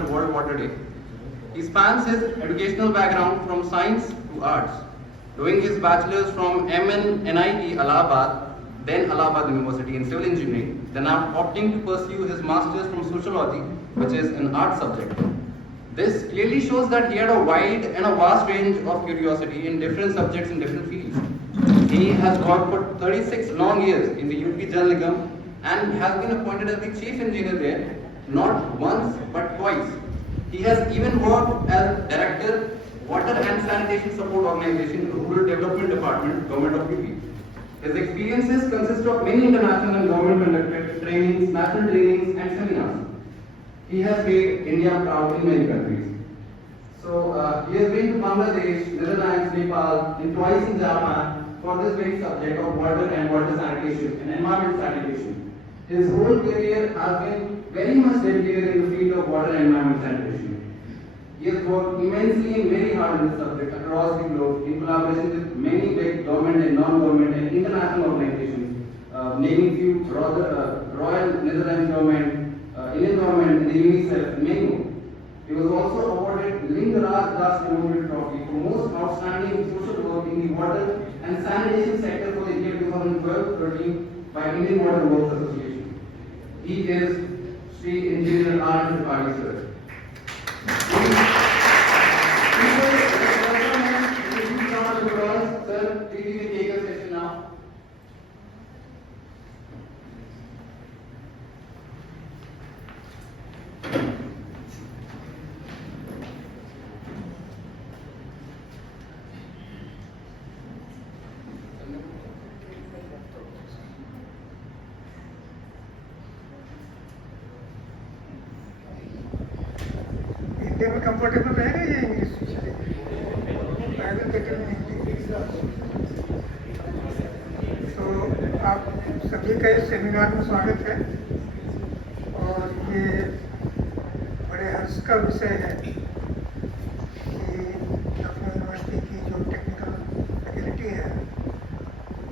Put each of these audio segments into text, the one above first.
International World Water Day. He spans his educational background from science to arts, doing his bachelor's from MNNIT Allahabad, then Allahabad University in civil engineering, then opting to pursue his master's from sociology, which is an art subject. This clearly shows that he had a wide and a vast range of curiosity in different subjects in different fields. He has worked for 36 long years in the UP Jal Nigam and has been appointed as the chief engineer there, not once but twice. He has even worked as director, Water and Sanitation Support Organization, Rural Development Department, Government of UP. His experiences consist of many international and government conducted trainings, national trainings and seminars. He has made India proud in many countries. So he has been to Bangladesh, Netherlands, Nepal, and twice in Japan for this very subject of water and water sanitation and environment sanitation. His whole career has been very much dedicated in the field of water and environment sanitation. He has worked immensely and very hard on this subject across the globe in collaboration with many big government and non-government and international organizations, naming few: Royal Netherlands Government, Indian government, and the UNICEF, and many more. He was also awarded Lingaraj Das Memorial Trophy for most outstanding social work in the water and sanitation sector for the year 2012-13 by Indian Water Works Association. He is Sri Engineer R. Tripathi, sir. Sir, please you can take a session now. Hindi में comfortable रहेगा या English में चलेगा? तो आप सभी का इस सेमिनार में स्वागत है और ये बड़े हर्ष का विषय है कि लखनऊ यूनिवर्सिटी की जो टेक्निकल फैकल्टी है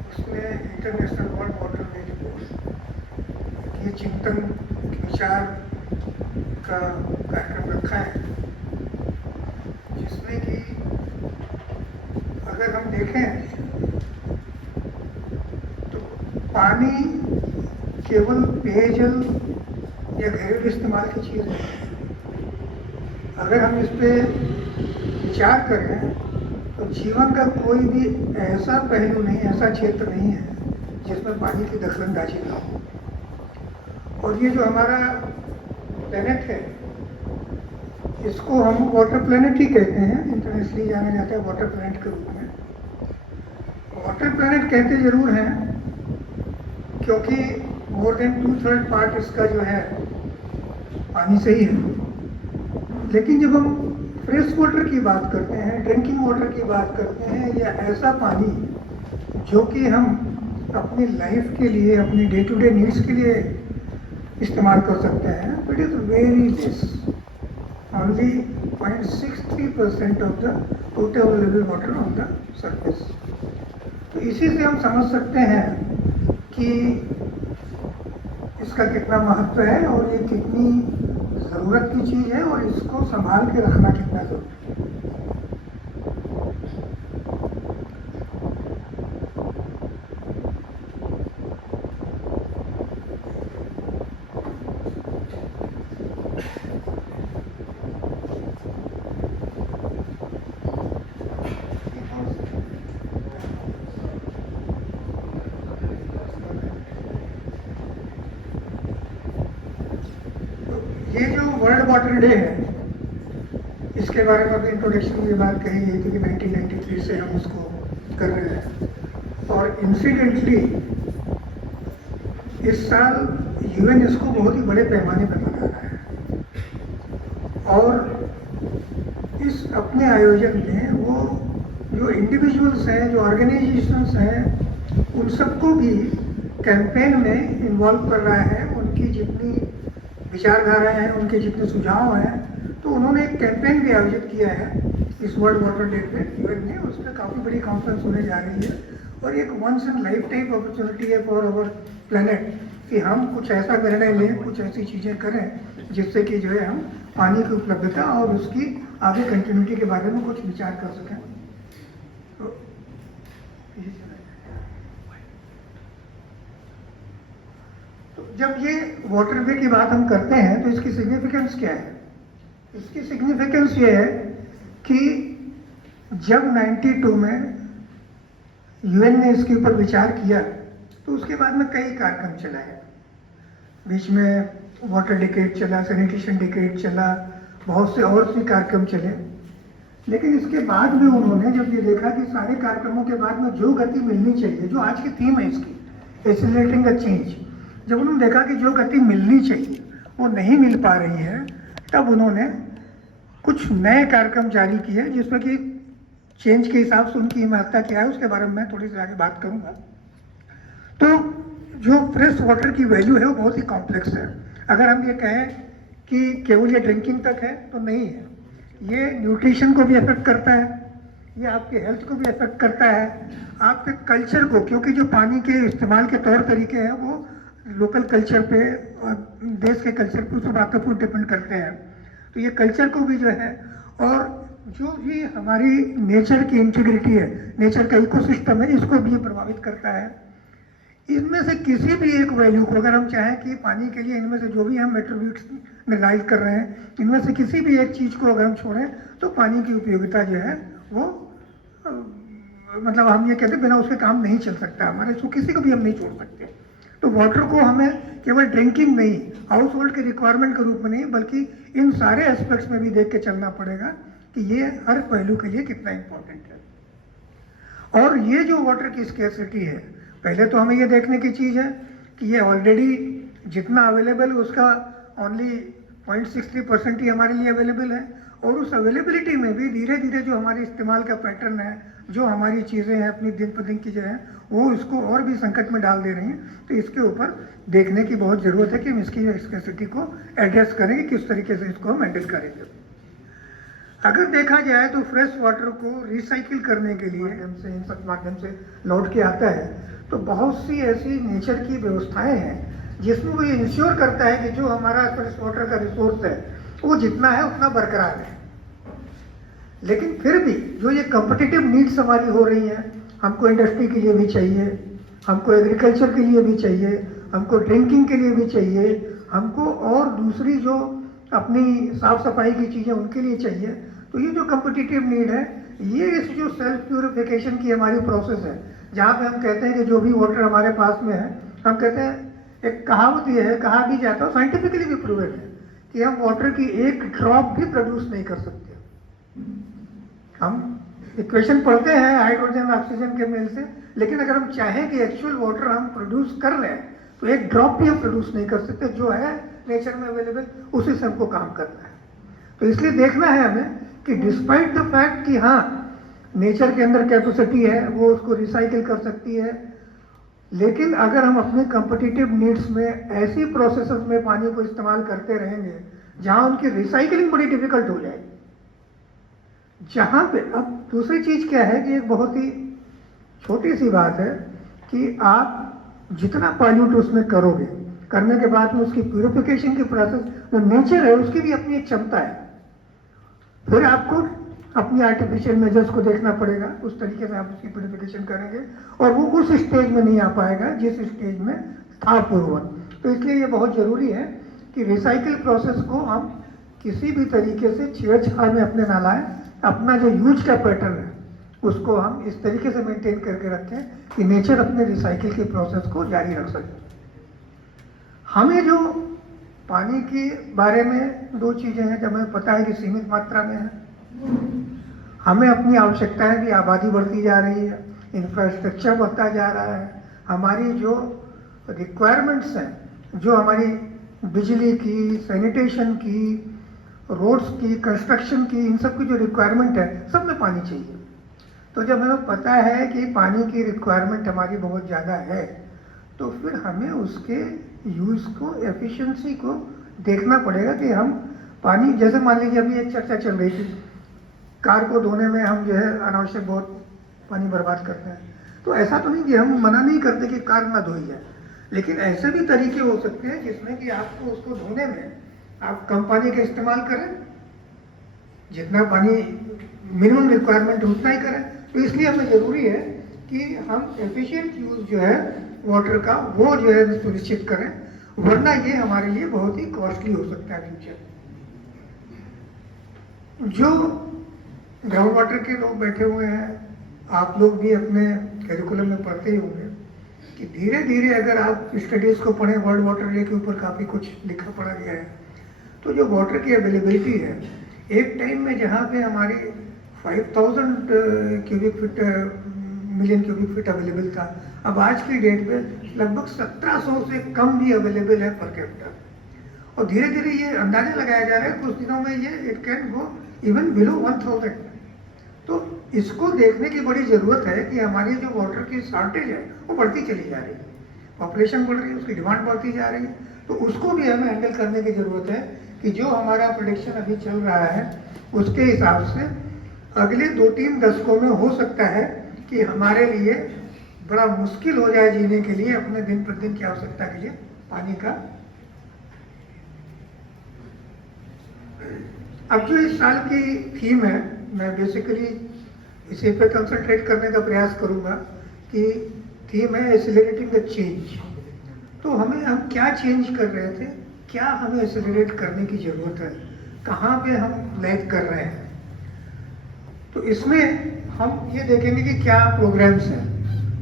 उसमें international world water day report ये चिंतन विचार का कार्यक्रम रखा है, जिसमें कि अगर हम देखें तो पानी केवल पेयजल या घरेलू इस्तेमाल की चीज़ है। अगर हम इस पे विचार करें तो जीवन का कोई भी ऐसा पहलू नहीं, ऐसा क्षेत्र नहीं है जिसमें पानी की दखलंदाजी ना हो। और ये जो हमारा प्लेनेट है इसको हम वाटर प्लेनेट ही कहते हैं, इंटरनेशनली जाना जाता है वाटर प्लेनेट के रूप में। वाटर प्लेनेट कहते जरूर हैं क्योंकि मोर देन 2/3 पार्ट इसका जो है पानी से ही है, लेकिन जब हम फ्रेश वाटर की बात करते हैं, ड्रिंकिंग वाटर की बात करते हैं, या ऐसा पानी जो कि हम अपनी लाइफ के लिए, अपनी डे टू डे नीड्स के लिए इस्तेमाल कर सकते हैं, it is very less, only 0.63% of the total available water on the surface. तो इसी से हम समझ सकते हैं कि इसका कितना महत्व है और ये कितनी ज़रूरत की चीज़ है और इसको संभाल के रखना कितना ज़रूरी है। ये जो वर्ल्ड वाटर डे है इसके बारे में अभी इंट्रोडक्शन में ये बात कही गई थी कि 1993 से हम इसको कर रहे हैं और इंसिडेंटली इस साल यूएन इसको बहुत ही बड़े पैमाने पर मना रहा है और इस अपने आयोजन में वो जो इंडिविजुअल्स हैं, जो ऑर्गेनाइजेशंस हैं, उन सबको भी कैंपेन में इन्वॉल्व कर रहा है। उनकी जितनी विचारधारा हैं, उनके जितने सुझाव हैं, तो उन्होंने एक कैंपेन भी आयोजित किया है इस वर्ल्ड वाटर डे पे यूएन ने। उस पर काफ़ी बड़ी कॉन्फ्रेंस होने जा रही है और एक once in life time opportunity है फॉर आवर प्लेनेट कि हम कुछ ऐसा निर्णय लें, कुछ ऐसी चीज़ें करें जिससे कि जो है हम पानी की उपलब्धता और उसकी आगे कंटिन्यूटी के बारे में कुछ विचार कर सकें। तो ये चला जाए। तो जब ये वाटरवे की बात हम करते हैं तो इसकी सिग्निफिकेंस क्या है? इसकी सिग्निफिकेंस ये है कि जब 92 में यूएन ने इसके ऊपर विचार किया तो उसके बाद में कई कार्यक्रम चलाए। बीच में वाटर डिकेड चला, सैनिटेशन डिकेड चला, बहुत से और भी कार्यक्रम चले। लेकिन इसके बाद में उन्होंने जब ये देखा कि सारे कार्यक्रमों के बाद में जो गति मिलनी चाहिए, जो आज की थीम है इसकी, एक्सीलरेटिंग अ चेंज, जब उन्होंने देखा कि जो गति मिलनी चाहिए वो नहीं मिल पा रही है, तब उन्होंने कुछ नए कार्यक्रम जारी किए जिसमें कि चेंज के हिसाब से उनकी महत्ता क्या है उसके बारे में मैं थोड़ी सी आगे बात करूंगा। तो जो फ्रेश वाटर की वैल्यू है वो बहुत ही कॉम्प्लेक्स है। अगर हम ये कहें कि केवल ये ड्रिंकिंग तक है तो नहीं है, ये न्यूट्रिशन को भी अफेक्ट करता है, ये आपके हेल्थ को भी अफेक्ट करता है, आपके कल्चर को, क्योंकि जो पानी के इस्तेमाल के तौर तरीके हैं वो लोकल कल्चर पे और देश के कल्चर पे उसको महत्वपूर्ण डिपेंड करते हैं। तो ये कल्चर को भी जो है, और जो भी हमारी नेचर की इंटीग्रिटी है, नेचर का इकोसिस्टम है, इसको भी ये प्रभावित करता है। इनमें से किसी भी एक वैल्यू को अगर हम चाहें कि पानी के लिए इनमें से जो भी हम एट्रीब्यूट्स निर्धारित कर रहे हैं, इनमें से किसी भी एक चीज़ को अगर हम छोड़ें तो पानी की उपयोगिता जो है वो मतलब हम ये कहते हैं बिना उसके काम नहीं चल सकता हमारे, इसको किसी को भी हम नहीं छोड़ सकते। तो वाटर को हमें केवल ड्रिंकिंग नहीं, हाउस होल्ड के रिक्वायरमेंट के रूप में नहीं, बल्कि इन सारे एस्पेक्ट्स में भी देख के चलना पड़ेगा कि ये हर पहलू के लिए कितना इम्पोर्टेंट है। और ये जो वाटर की स्कैर्सिटी है, पहले तो हमें ये देखने की चीज़ है कि ये ऑलरेडी जितना अवेलेबल उसका ओनली 0.63% ही हमारे लिए अवेलेबल है, और उस अवेलेबिलिटी में भी धीरे धीरे जो हमारे इस्तेमाल का पैटर्न है, जो हमारी चीज़ें हैं अपनी दिन पर दिन की जो है, वो इसको और भी संकट में डाल दे रही हैं। तो इसके ऊपर देखने की बहुत ज़रूरत है कि हम इसकी स्कैर्सिटी को एड्रेस करेंगे, किस तरीके से इसको हम हैंडल करेंगे। अगर देखा जाए तो फ्रेश वाटर को रिसाइकिल करने के लिए हमसे इन सब माध्यम से लौट के आता है, तो बहुत सी ऐसी नेचर की व्यवस्थाएं हैं जिसमें वो ये इंश्योर करता है कि जो हमारा फ्रेश वाटर का रिसोर्स है वो जितना है उतना बरकरार है। लेकिन फिर भी जो ये कॉम्पिटिटिव नीड्स हमारी हो रही हैं, हमको इंडस्ट्री के लिए भी चाहिए, हमको एग्रीकल्चर के लिए भी चाहिए, हमको ड्रिंकिंग के लिए भी चाहिए, हमको और दूसरी जो अपनी साफ सफाई की चीज़ें उनके लिए चाहिए। तो ये जो कॉम्पिटिटिव नीड है, ये इस जो सेल्फ प्यूरिफिकेशन की हमारी प्रोसेस है, जहाँ पे हम कहते हैं कि जो भी वाटर हमारे पास में है, हम कहते हैं, एक कहावत ये है, कहा भी जाता है, साइंटिफिकली भी प्रूवन है कि हम वाटर की एक ड्रॉप भी प्रोड्यूस नहीं कर सकते। हम इक्वेशन पढ़ते हैं हाइड्रोजन ऑक्सीजन के मेल से, लेकिन अगर हम चाहें कि एक्चुअल वाटर हम प्रोड्यूस कर लें तो एक ड्रॉप भी हम प्रोड्यूस नहीं कर सकते। जो है नेचर में अवेलेबल उसी से हमको काम करना है। तो इसलिए देखना है हमें कि डिस्पाइट द फैक्ट कि हाँ नेचर के अंदर कैपेसिटी है, वो उसको रिसाइकिल कर सकती है, लेकिन अगर हम अपने कॉम्पिटिटिव नीड्स में ऐसी प्रोसेसेस में पानी को इस्तेमाल करते रहेंगे जहां उनकी रिसाइकिलिंग बड़ी डिफिकल्ट हो जाएगी, जहां पे अब दूसरी चीज क्या है कि एक बहुत ही छोटी सी बात है कि आप जितना पॉल्यूट उसमें करोगे, करने के बाद में उसकी प्यूरिफिकेशन की प्रोसेस जो नेचर है उसकी भी अपनी एक क्षमता है। फिर आपको अपनी आर्टिफिशियल मेजर्स को देखना पड़ेगा, उस तरीके से आप उसकी प्यूरिफिकेशन करेंगे, और वो उस स्टेज में नहीं आ पाएगा जिस स्टेज में था पूर्व। तो इसलिए ये बहुत जरूरी है कि रिसाइकिल प्रोसेस को हम किसी भी तरीके से छेड़छाड़ में अपने ना लाएं। अपना जो यूज का पैटर्न है उसको हम इस तरीके से मेंटेन करके रखें कि नेचर अपने रिसाइकिल की प्रोसेस को जारी रख सके। हमें जो पानी के बारे में दो चीज़ें हैं जब हमें पता है कि सीमित मात्रा में है, हमें अपनी आवश्यकताएं भी, आबादी बढ़ती जा रही है, इंफ्रास्ट्रक्चर बढ़ता जा रहा है, हमारी जो रिक्वायरमेंट्स हैं, जो हमारी बिजली की, सैनिटेशन की, रोड्स की, कंस्ट्रक्शन की, इन सब की जो रिक्वायरमेंट है, सब में पानी चाहिए। तो जब हमें पता है कि पानी की रिक्वायरमेंट हमारी बहुत ज़्यादा है, तो फिर हमें उसके यूज़ को, एफिशिएंसी को देखना पड़ेगा कि हम पानी, जैसे मान लीजिए अभी एक चर्चा चल रही थी, कार को धोने में हम जो है अनावश्यक बहुत पानी बर्बाद करते हैं। तो ऐसा तो नहीं कि हम मना नहीं करते कि कार ना धोई जाए, लेकिन ऐसे भी तरीके हो सकते हैं जिसमें कि आपको उसको धोने में आप कम पानी का इस्तेमाल करें, जितना पानी मिनिमम रिक्वायरमेंट उतना ही करें। तो इसलिए हमें ज़रूरी है कि हम एफिशिएंट यूज़ जो है वाटर का वो जो है सुनिश्चित करें, वरना ये हमारे लिए बहुत ही कॉस्टली हो सकता है फ्यूचर। जो ग्राउंड वाटर के लोग बैठे हुए हैं, आप लोग भी अपने करिकुलम में पढ़ते ही होंगे कि धीरे धीरे अगर आप स्टडीज़ को पढ़ें, वर्ल्ड वाटर डे के ऊपर काफ़ी कुछ लिखा पढ़ा गया है। तो जो वाटर की अवेलेबिलिटी है, एक टाइम में जहाँ पे हमारी 5000 मिलियन क्यूबिक फीट अवेलेबल था, अब आज की डेट में लगभग 1700 से कम भी अवेलेबल है पर कैपिटा। और धीरे धीरे ये अंदाजा लगाया जा रहा है कुछ दिनों में ये it can go even below 1000। तो इसको देखने की बड़ी ज़रूरत है कि हमारी जो वाटर की शॉर्टेज है वो बढ़ती चली जा रही है, पॉपुलेशन बढ़ रही है, उसकी डिमांड बढ़ती जा रही है। तो उसको भी हमें हैंडल करने की ज़रूरत है कि जो हमारा प्रेडिक्शन अभी चल रहा है उसके हिसाब से अगले 2-3 दशकों में हो सकता है कि हमारे लिए बड़ा मुश्किल हो जाए जीने के लिए, अपने दिन प्रतिदिन की आवश्यकता के लिए पानी का। अब जो इस साल की थीम है, मैं बेसिकली इसी पे कंसंट्रेट करने का प्रयास करूंगा कि थीम है एक्सेलरेटिंग द चेंज। तो हम क्या चेंज कर रहे थे, क्या हमें एक्सेलरेट करने की ज़रूरत है, कहाँ पे हम लैग कर रहे हैं। तो इसमें हम ये देखेंगे कि क्या प्रोग्राम्स हैं।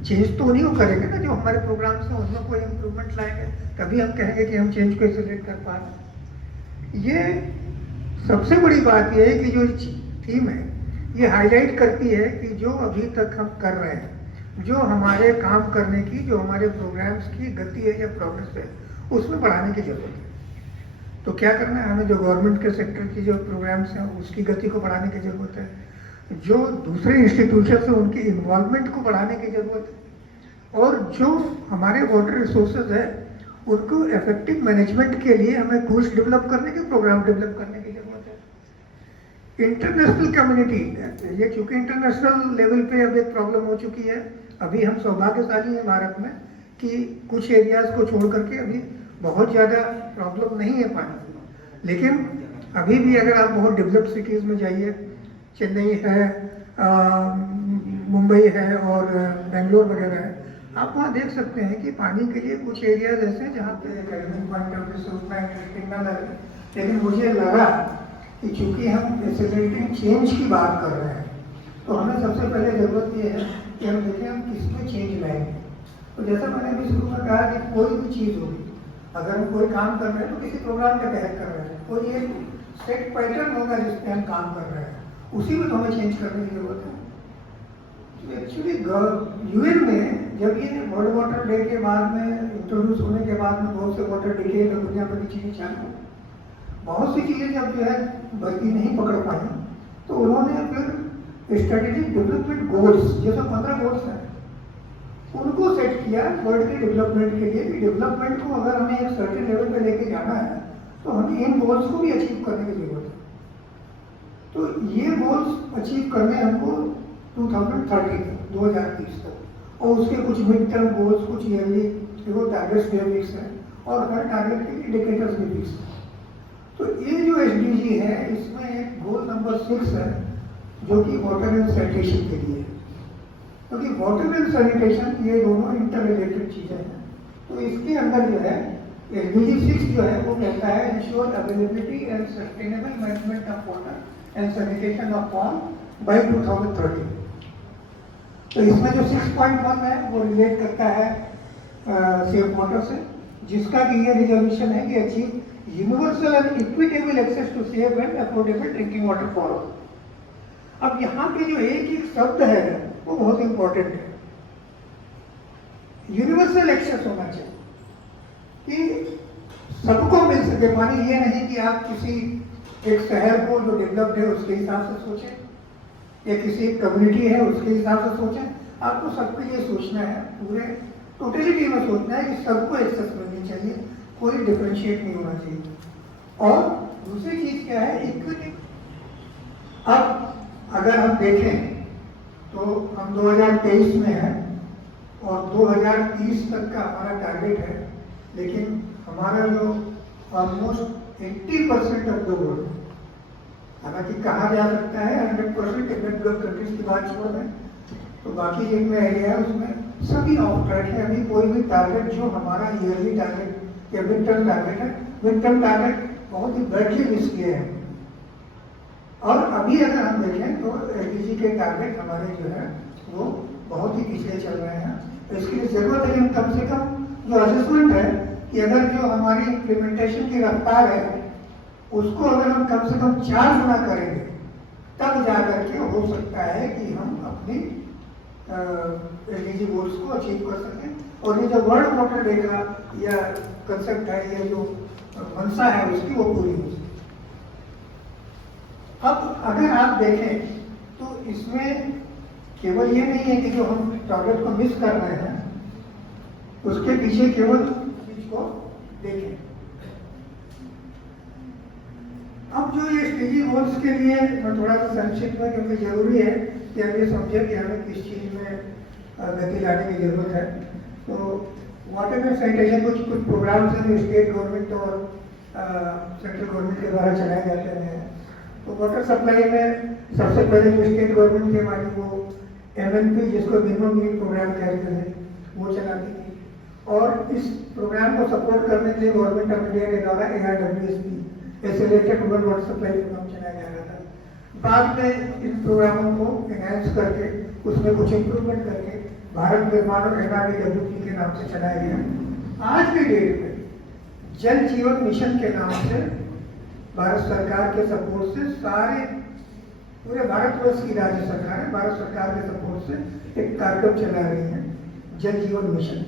चेंज तो उन्हीं को करेंगे ना जो हमारे प्रोग्राम्स हैं, उनमें कोई इम्प्रूवमेंट लाएंगे, तभी हम कहेंगे कि हम चेंज को एक्सेलरेट कर पा रहे हैं। ये सबसे बड़ी बात यह है कि जो थीम है ये हाईलाइट करती है कि जो अभी तक हम कर रहे हैं, जो हमारे काम करने की, जो हमारे प्रोग्राम्स की गति है या प्रोग्रेस है, उसमें बढ़ाने की जरूरत है। तो क्या करना है, हमें जो गवर्नमेंट के सेक्टर की जो प्रोग्राम्स हैं उसकी गति को बढ़ाने की ज़रूरत है, जो दूसरे इंस्टीट्यूशन है उनकी इन्वॉल्वमेंट को बढ़ाने की ज़रूरत है, और जो हमारे वाटर रिसोर्सेज है उनको इफेक्टिव मैनेजमेंट के लिए हमें टूल्स डेवलप करने के, प्रोग्राम डेवलप करने की ज़रूरत है। इंटरनेशनल कम्युनिटी, ये चूँकि इंटरनेशनल लेवल पे अब एक प्रॉब्लम हो चुकी है। अभी हम सौभाग्यशाली हैं भारत में कि कुछ एरियाज़ को छोड़ करके अभी बहुत ज़्यादा प्रॉब्लम नहीं है पानी। लेकिन अभी भी अगर आप बहुत डेवलप्ड सिटीज़ में जाइए, चेन्नई है, मुंबई है और बेंगलोर वगैरह है, आप वहाँ देख सकते हैं कि पानी के लिए कुछ एरियाज ऐसे हैं जहाँ पे एकेडमिक पॉइंट ऑफ व्यू से उतना इंटरेस्टिंग ना लगे। लेकिन मुझे लगा कि चूँकि हम एक्सेलरेटिंग चेंज की बात कर रहे हैं, तो हमें सबसे पहले ज़रूरत ये है कि हम देखें हम किसमें चेंज लाएंगे। तो जैसा मैंने अभी शुरू में कहा कि कोई भी चीज़ होगी, अगर हम कोई काम कर रहे हैं तो किसी प्रोग्राम के तहत कर रहे हैं, कोई एक सेट पैटर्न होगा जिस पर हम काम कर रहे हैं, उसी में तो हमें चेंज करने की जरूरत है। तो एक्चुअली यूएन में जब ये वर्ल्ड वाटर डे के बाद में इंट्रोड्यूस होने के बाद में बहुत से वाटर डिकेड और दुनिया भर की चीज़ें चालू, बहुत सी चीज़ें जब जो है बल्कि नहीं पकड़ पाई, तो उन्होंने फिर स्ट्रेटेजिक डेवलपमेंट गोल्स, जैसे 15 गोल्स हैं, उनको सेट किया वर्ल्ड के डेवलपमेंट के लिए कि डेवलपमेंट को अगर हमें एक सर्टेन लेवल पे लेके जाना है तो हमें इन गोल्स को भी अचीव करने की जरूरत है। तो ये गोल्स अचीव करने हमको 2030 तक, और उसके कुछ मिड टर्म गोल्स, कुछ ईयरली टारगेट्स भी फिक्स हैं, और हर टारगेट के लिए इंडिकेटर्स भी फिक्स हैं। तो ये जो SDG है, इसमें एक गोल नंबर 6 है जो कि वाटर एंड सैनिटेशन के लिए है, क्योंकि वाटर एंड सैनिटेशन ये दोनों इंटर रिलेटेड चीज़ें हैं। तो इसके अंदर जो है SDG 6 जो है वो कहता है ensure availability and sustainable management of water and sanitation of water bye 2030। तो इसमें जो 6.1 है वो रिलेट करता है सेफ वाटर से, जिसका कि ये रिजोल्यूशन है कि achieve universal and equitable access to safe and affordable drinking water for all. अब यहाँ पे जो एक शब्द है वो बहुत इंपॉर्टेंट है, यूनिवर्सल एक्सेस होना चाहिए कि सबको मिल सके पानी। ये नहीं कि आप किसी एक शहर को जो डेवलप्ड है उसके हिसाब से सोचें, या किसी कम्युनिटी है उसके हिसाब से सोचें। आपको सबके लिए सोचना है, पूरे टोटलिटी में सोचना है कि सबको एक्सेस मिलनी चाहिए, कोई डिफरेंशिएट नहीं होना चाहिए। और दूसरी चीज़ क्या है, इक्विटी। अब अगर हम देखें तो हम 2023 में हैं और 2030 तक का हमारा टारगेट है, लेकिन हमारा जो ऑलमोस्ट 80% ऑफ द वर्ल्ड, हालांकि कहा जा सकता है 100% डेवलप्ड कंट्रीज की बात छोड़ दें, तो बाकी जितने एरिया है उसमें सभी ऑफ ट्रैक है। अभी कोई भी टारगेट जो हमारा ईयरली टारगेट या मिड टर्म टारगेट है, मिड टर्म टारगेट बहुत ही बैटली मिस किए हैं। और अभी अगर हम देखें तो एलपीजी के टारगेट हमारे जो है वो बहुत ही पिछले चल रहे हैं। तो इसके लिए जरूरत है कि हम कम से कम जो असेसमेंट है कि अगर जो हमारी इम्प्लीमेंटेशन की रफ्तार है उसको अगर हम कम से कम 4 गुना करेंगे तब जाकर के हो सकता है कि हम अपनी एलडीजी गोल्स को अचीव कर सकें। और ये जो वर्ल्ड वाटर डे का या कंसेप्ट है या जो मंशा है उसकी वो पूरी हो सके। अब अगर आप देखें तो इसमें केवल ये नहीं है कि जो हम टारगेट को मिस कर रहे हैं उसके पीछे केवल चीज को देखें। अब जो ये एसडीजी गोल्स के लिए मैं थोड़ा सा संक्षिप्त में, क्योंकि जरूरी है कि हम ये समझें कि हमें किस चीज में गति लाने की जरूरत है। तो वाटर एंड सैनिटेशन कुछ प्रोग्राम्स हैं जो स्टेट गवर्नमेंट और सेंट्रल गवर्नमेंट के द्वारा चलाए जाते हैं। तो वाटर सप्लाई में सबसे पहले जो स्टेट गवर्नमेंट की हमारी वो MNP, जिसको मिनिमम नीड प्रोग्राम कहते हैं, वो चलाती थी। और इस प्रोग्राम को सपोर्ट करने के लिए गवर्नमेंट ऑफ इंडिया के द्वारा ARWSP accelerated rural water supply programme चलाया जा रहा था। बाद में इन प्रोग्रामों को एनहांस करके उसमें कुछ इंप्रूवमेंट करके भारत निर्माण और NREWP के नाम से चलाया गया। आज के डेट में जल जीवन मिशन के नाम से भारत सरकार के सपोर्ट से सारे पूरे भारतवर्ष की राज्य सरकार है, भारत सरकार के सपोर्ट से एक कार्यक्रम चला रही है जल जीवन मिशन,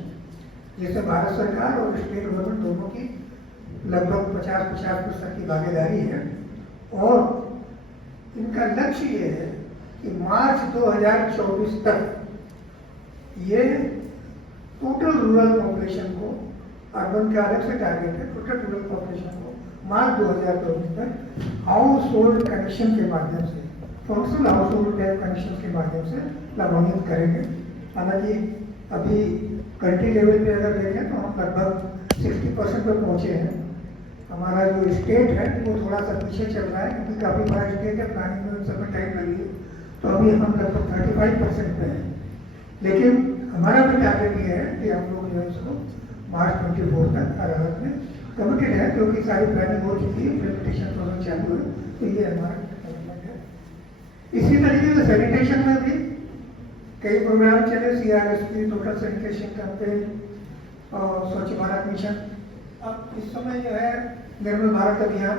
जिससे भारत सरकार और स्टेट गवर्नमेंट दोनों की लगभग 50% की भागीदारी है। और इनका लक्ष्य ये है कि मार्च 2024 तक ये टोटल रूरल पॉपुलेशन को, अर्बन का अलग से टारगेट है, टोटल रूरल पॉपुलेशन को मार्च 2024 तक हाउस होल्ड कनेक्शन के माध्यम से, functional house hold tap connection के माध्यम से लाभान्वित करेंगे। हालांकि अभी कंट्री लेवल पे अगर देखें तो हम लगभग 60% पर पहुंचे हैं। हमारा जो स्टेट है वो थोड़ा सा पीछे चल रहा है, क्योंकि काफ़ी बड़ा स्टेट है, प्लानिंग में सब में टाइम लगी है। तो अभी हम लगभग 35% पे हैं। लेकिन हमारा भी टारगेट ये है कि हम लोग जो है इसको मार्च 24 तक हर हालत में कमिटेड है, क्योंकि सारी प्लानिंग हो चुकी है, इम्प्लीमेंटेशन प्रोसेस चालू है। तो ये हमारा कमिटमेंट है। इसी तरीके से सैनिटेशन में भी कई प्रोग्राम चले, CRSP, टोटल सैनिटेशन कैंपेन और स्वच्छ भारत मिशन। अब इस समय जो है निर्मल भारत अभियान,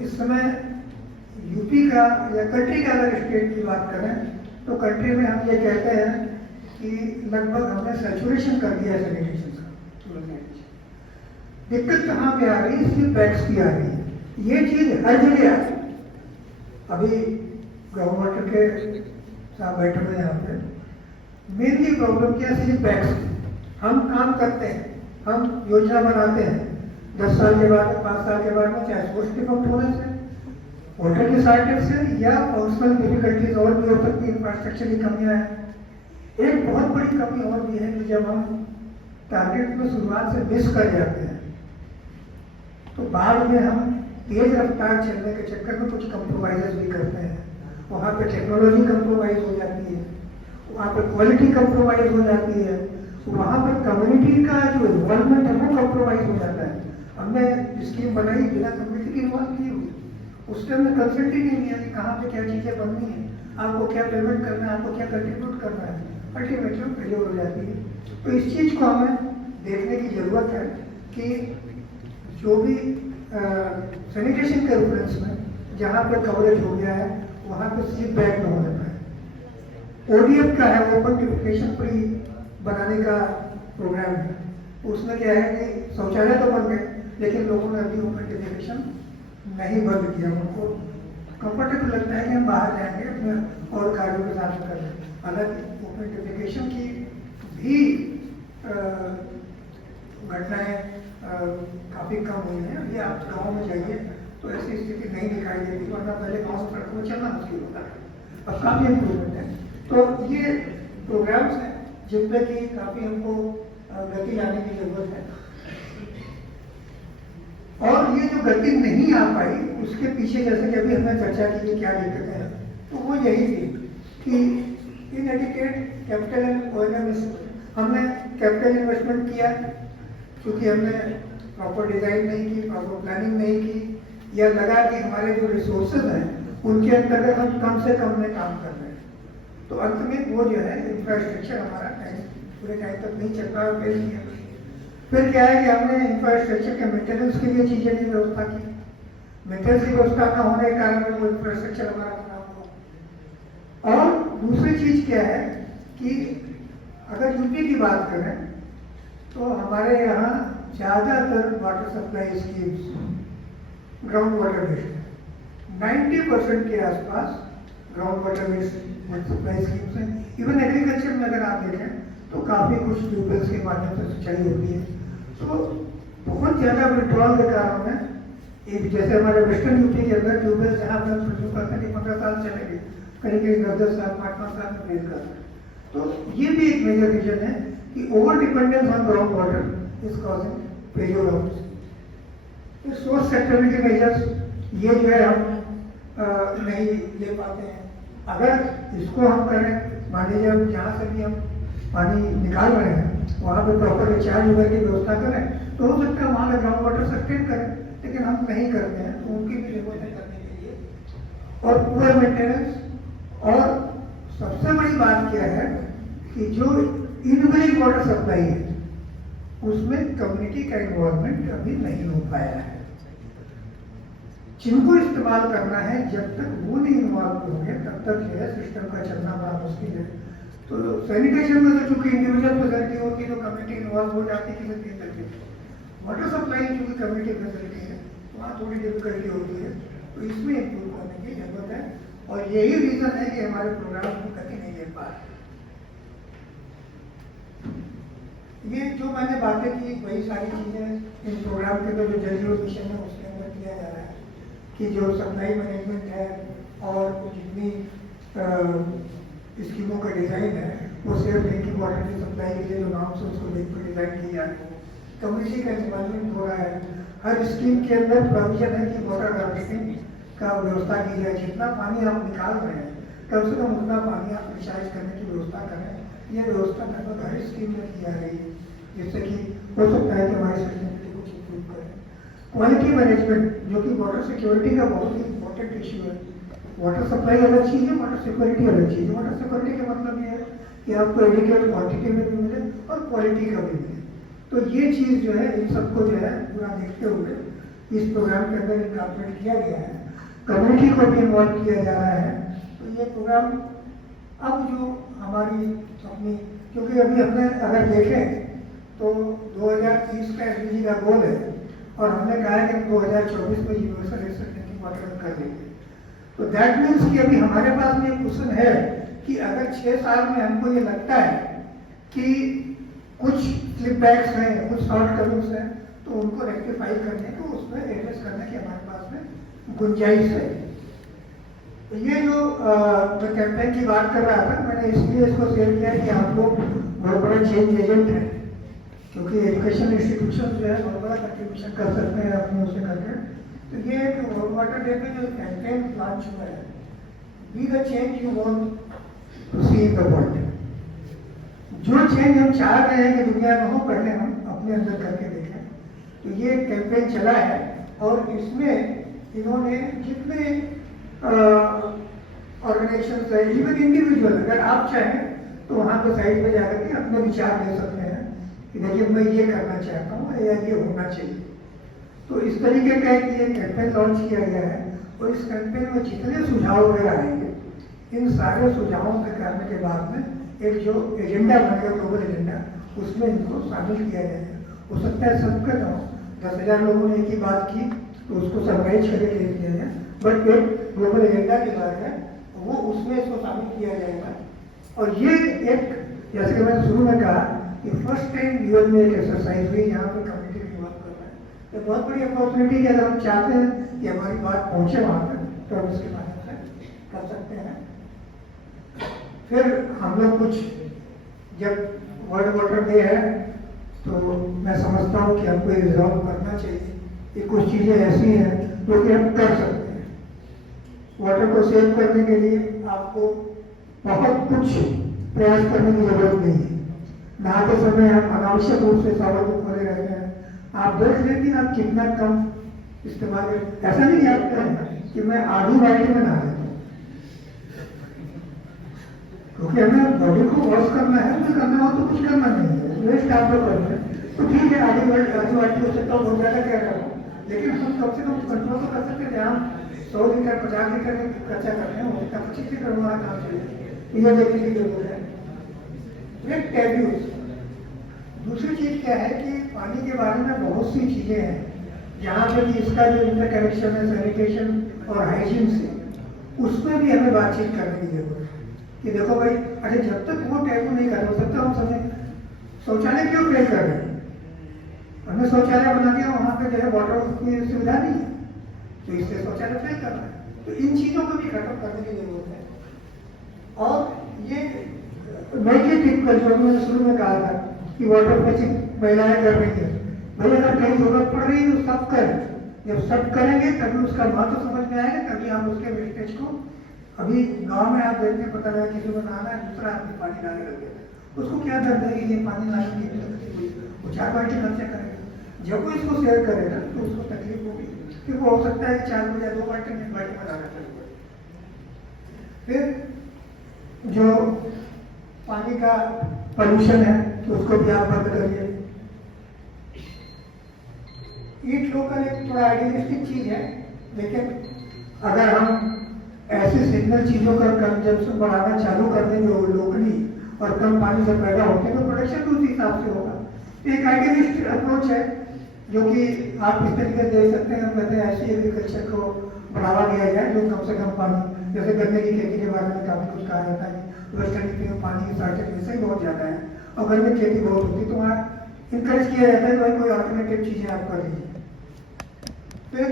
इस समय यूपी का या कंट्री का अगर स्टेट की बात करें तो कंट्री में हम ये कहते हैं कि लगभग हमने सैचुरेशन कर दिया है सैनिटेशन का। दिक्कत कहाँ पे आ रही है? सिर्फ बैग्स की आ रही है। ये चीज हर जगह आ रही है। अभी ग्राउंड वाटर के साथ बैठे हुए यहाँ पे मेनली प्रॉब्लम क्या है? सिर्फ बैग्स। हम काम करते हैं, हम योजना बनाते हैं, 10 साल के बाद, 5 साल के बाद में, चाहे सोर्स डिफेक्ट होने से, वाटर की शॉर्टेज से या फंक्शनल डिफिकल्टीज और भी हो सकती है, इंफ्रास्ट्रक्चर की कमियां हैं। एक बहुत बड़ी कमी और भी है कि जब हम टारगेट में शुरुआत से मिस कर जाते हैं तो बाद में हम तेज रफ्तार चलने के चक्कर में कुछ कंप्रोमाइजेस भी करते हैं। वहाँ पे टेक्नोलॉजी कंप्रोमाइज हो जाती है, वहाँ पे क्वालिटी कंप्रोमाइज हो जाती है, वहाँ पर कम्युनिटी का जो इन्वॉल्वमेंट है वो कंप्रोमाइज हो जाता है। हमने स्कीम बनाई बिना कम्युनिटी की इन्वॉल्व की हुई, उस टाइम में कंसल्ट ही नहीं लिया कि कहाँ पे क्या चीज़ें बननी है, आपको क्या पेमेंट करना है, आपको क्या कंट्रीब्यूट करना है, अल्टीमेटली फेलियर हो जाती है। तो इस चीज़ को हमें देखने की जरूरत है कि जो भी सैनिटेशन के रेफरेंस में जहाँ पे कवरेज हो गया है वहाँ पे स्लिप बैक न होने पाए। ODF का है, ओपन डिफिकेशन फ्री बनाने का प्रोग्राम है। उसमें क्या है कि शौचालय तो बन गए, लेकिन लोगों ने अभी ओपन डिफिकेशन नहीं बंद किया। उनको कंफर्टेबल लगता है कि हम बाहर जाएंगे अपने और कार्यों के साथ कर रहे हैं। हालांकि ओपन डिफिकेशन की भी घटनाएं काफ़ी कम हुई हैं। अभी आप गाँव में जाइए तो ऐसी स्थिति नहीं दिखाई देती, वरना पहले गाँव सड़कों में चलना मुश्किल होता है। अब काफ़ी इम्प्रूवमेंट है। तो ये प्रोग्राम्स हैं जिन पे कि काफी हमको गति लाने की जरूरत है। और ये जो गति नहीं आ पाई उसके पीछे जैसे कि अभी हमने चर्चा की कि क्या दिक्कतें हैं, तो वो यही थी कि इनएडिक्वेट कैपिटल एंड ओएनएम। हमने कैपिटल इन्वेस्टमेंट किया क्योंकि हमने प्रॉपर डिजाइन नहीं की, प्रॉपर प्लानिंग नहीं की, या लगा कि हमारे जो रिसोर्सेज हैं उनके अंतर्गत हम कम से कम में काम कर रहे हैं, तो अंत में वो जो है इंफ्रास्ट्रक्चर हमारा पूरे टाइम तक नहीं चल रहा फेल किया। फिर क्या है कि हमने इंफ्रास्ट्रक्चर के मेंटेनेंस के लिए चीजें नहीं व्यवस्था की, मेंटेनेंस की व्यवस्था न होने के कारण वो इंफ्रास्ट्रक्चर हमारा खराब हुआ। और दूसरी चीज क्या है कि अगर यूपी की बात करें तो हमारे यहाँ ज्यादातर water supply schemes ground water based है। 90% के आसपास ground water based supply schemes हैं। इवन एग्रीकल्चर में अगर आप देखें तो काफी कुछ ट्यूबवेल्स के माध्यम से सिंचाई होती है। तो बहुत ज्यादा विड्रॉल के कारण में एक जैसे हमारे वेस्टर्न यूपी के अंदर ट्यूबवेल जहाँ पर प्रोड्यूस करते हैं कि 15 साल चलेंगे, कहीं कहीं 10-10 साल 5-5 साल में फेल करते हैं। तो ये भी एक मेजर रीजन है कि over dependence on ground water is causing failure of source security measures. ये जो है हम नहीं ले पाते हैं। अगर इसको हम करें, मान लीजिए हम जहाँ से भी हम पानी निकाल रहे हैं वहाँ पे प्रॉपर रिचार्ज वगैरह की व्यवस्था करें तो हो सकता है वहाँ पे ग्राउंड वाटर सस्टेन करें, लेकिन हम नहीं करते हैं, तो उनकी भी जरूरत है करने के लिए। और पुअर मेंटेनेंस। और सबसे बड़ी बात क्या है कि जो इनकमिंग वाटर सप्लाई है उसमें कम्युनिटी का इन्वॉल्वमेंट अभी नहीं हो पाया है। जिनको इस्तेमाल करना है, जब तक वो नहीं इन्वॉल्व होंगे तब तक जो है सिस्टम का चलना बड़ा मुश्किल है। तो सैनिटेशन में तो चूंकि इंडिविजुअल फैसिलिटी होती है तो कम्युनिटी इन्वॉल्व हो जाती है किसी चीज तक। वाटर सप्लाई चूंकि कम्युनिटी फैसिलिटी है वहाँ थोड़ी डिफिकल्टी होती है, तो इसमें इम्प्रूव करने की जरूरत है। और यही रीजन है कि हमारे प्रोग्राम को गति नहीं दे पा रहे। ये जो मैंने बातें की वही सारी चीजें इस प्रोग्राम के अंदर जो जल जीवन मिशन है उसके अंदर किया जा रहा है कि जो सप्लाई मैनेजमेंट है और जितनी स्कीमों का डिजाइन है वो सिर्फ ड्रिंकिंग वाटर की सप्लाई के लिए जो नॉर्म्स है उसको देख कर डिजाइन की जा रही है। कम्युनिटी का इन्वॉल्वमेंट हो रहा है। हर स्कीम के अंदर प्रोविजन है कि वाटर हार्वेस्टिंग का व्यवस्था की जाए। जितना पानी आप निकाल रहे हैं कम से कम उतना पानी आप रिचार्ज करने की व्यवस्था करें। ये व्यवस्था लगभग हर स्कीम में की जा रही है, जिससे कि हो सकता है कि हमारी सस्टेनेबिलिटी कुछ इम्प्रूव करें। क्वालिटी मैनेजमेंट जो कि वाटर सिक्योरिटी का बहुत ही इंपॉर्टेंट इश्यू है। वाटर सप्लाई अलग चीज है, वाटर सिक्योरिटी अलग चीज है। वाटर सिक्योरिटी का मतलब ये है कि आपको एडिक्वेट क्वांटिटी में भी मिले और क्वालिटी का भी मिले। तो ये चीज जो है इन सबको जो है पूरा देखते हुए इस प्रोग्राम के अंदर इंकॉर्पोरेट किया गया है। कम्युनिटी को भी इन्वॉल्व किया जा रहा है। तो ये प्रोग्राम अब जो हमारी अपनी, क्योंकि अभी हमने अगर देखें तो 2030 का एसडीजी का गोल है और हमने कहा है कि 2024 में यूनिवर्सल एक्सेस ड्रिंकिंग वाटर कर देंगे। तो दैट मीन्स कि अभी हमारे पास में क्वेश्चन है कि अगर 6 साल में हमको ये लगता है कि कुछ स्लिप बैक्स हैं, कुछ शॉर्ट कमिंग्स हैं, तो उनको रेक्टिफाई करने को उसमें एड्रेस करने की हमारे पास में गुंजाइश है। तो ये जो मैं कैंपेन की बात कर रहा था, मैंने इसलिए इसको शेयर किया कि आप लोग बहुत बड़ा चेंज एजेंट हैं, क्योंकि एजुकेशन इंस्टीट्यूशन जो है बहुत बड़ा कंट्रीब्यूशन कर सकते हैं अपने उसे करके। तो ये वर्ल्ड वाटर डे पे जो कैंपेन लॉन्च हुआ है, be the change you want to see in the world. जो चेंज हम चाह रहे हैं कि दुनिया में हो, पहले हम अपने अंदर करके देखें। तो ये कैंपेन चला है और इसमें इन्होंने जितने ऑर्गेनाइजेशन है, इवन इंडिविजुअल, अगर आप चाहें तो वहाँ पे साइड पे जाकर के अपने विचार दे सकते हैं कि देखिए मैं ये करना चाहता हूँ या ये होना चाहिए। तो इस तरीके का एक कैंपेन लॉन्च किया गया है और इस कैंपेन में जितने सुझाव वगैरह आएंगे, इन सारे सुझावों के करने के बाद में एक जो एजेंडा बनेगा, ग्लोबल एजेंडा, उसमें इनको शामिल किया जाएगा। हो सकता है सबके ना 10,000 लोगों ने एक ही बात की तो उसको समराइज करके लिख दिया जाए, बट एक ग्लोबल एजेंडा की बात है वो उसमें इसको शामिल किया जाएगा। और ये एक, जैसे कि मैंने शुरू में कहा कि फर्स्ट टाइम जीवन में एक एक्सरसाइज हुई यहाँ पर कम्युनिटी इन्वॉल्व कर रहा है। तो बहुत बड़ी अपॉर्चुनिटी है। अगर हम चाहते हैं कि हमारी बात पहुंचे वहाँ तक तो हम इसके माध्यम से कर सकते हैं। फिर हम लोग कुछ जब वर्ल्ड वाटर डे है तो मैं समझता हूँ कि हमको ये रिजॉल्व करना चाहिए कि कुछ चीज़ें ऐसी हैं जो कि हम कर सकते हैं। वाटर को सेव करने के लिए आपको बहुत कुछ प्रयास करने की जरूरत नहीं है। नहाते समय हम अनावश्यक रूप से शॉवर को खोले रहते हैं। आप देख लें कि आप कितना कम इस्तेमाल करें। ऐसा नहीं आप कहें कि मैं आधी बाल्टी में नहा लेता हूँ, क्योंकि हमें बॉडी को वॉश करना है, कुछ करना हो तो कुछ करना नहीं है, वेस्ट आप लोग करते हैं तो ठीक है, आधी बाल्टी हो सकता है, बहुत ज़्यादा क्या करो, लेकिन हम कम से कम कंट्रोल तो कर सकते हैं। जहाँ 100 लीटर 50 लीटर में खर्चा करते हैं उसका 25 लीटर हमारा काम चाहिए, यह देखने की जरूरत है। एक टैब्यूज। दूसरी चीज़ क्या है कि पानी के बारे में बहुत सी चीज़ें हैं जहाँ पे कि इसका जो इंटरकनेक्शन है सैनिटेशन और हाइजीन से, उसमें भी हमें बातचीत करने की जरूरत है कि देखो भाई, अरे जब तक वो टैबू नहीं कर सकते हम समझे शौचालय क्यों फेल कर रहे हैं। हमने शौचालय बना दिया, वहाँ पे जो है वाटर की सुविधा नहीं है, तो इससे शौचालय फेल कर रहा है। तो इन चीज़ों को भी खत्म करने की जरूरत है। और ये नई टिपिकल जो मैंने शुरू में कहा था कि वाटर फेसिंग महिलाएं कर रही है, भाई अगर कहीं जरूरत पड़ रही है तो सब करें। जब सब करेंगे तभी उसका महत्व समझ में आएगा, तभी हम उसके वेस्टेज को, अभी गांव में आप देखते पता लगा किसी को नहाना है, दूसरा आदमी पानी डालने लग गया, उसको क्या दर्द है कि ये पानी लाने की वो 4 बाल्टी खर्चा करेगा। जब वो इसको शेयर करेगा तो उसको तकलीफ होगी, फिर वो हो सकता है कि 4 बजे 2 बाल्टी में बाल्टी में डालना चाहिए। फिर जो पानी का पोल्यूशन है तो उसको भी आप बंद करिए। ईट लोकल एक थोड़ा आइडियलिस्टिक चीज है, लेकिन अगर हम ऐसे सिग्नल चीजों का कंजम्पशन बढ़ाना चालू कर देंगे वो लोकली और कम पानी से पैदा होते हैं तो प्रोडक्शन भी उसी हिसाब से होगा। एक आइडियलिस्टिक अप्रोच है जो कि आप इस तरीके से दे सकते हैं। हम कहते हैं ऐसी एग्रीकल्चर को बढ़ावा दिया जाए जो कम से कम पानी, जैसे गन्ने की खेती के बारे में काफी कुछ कहा जाता है, वेस्टर्न यूपी में पानी की शॉर्टेज वैसे ही बहुत ज्यादा है और गन्ने की खेती बहुत होती है, तो वहाँ इंकरेज किया जाता है भाई कोई अल्टरनेटिव चीजें आप कर लीजिए। फिर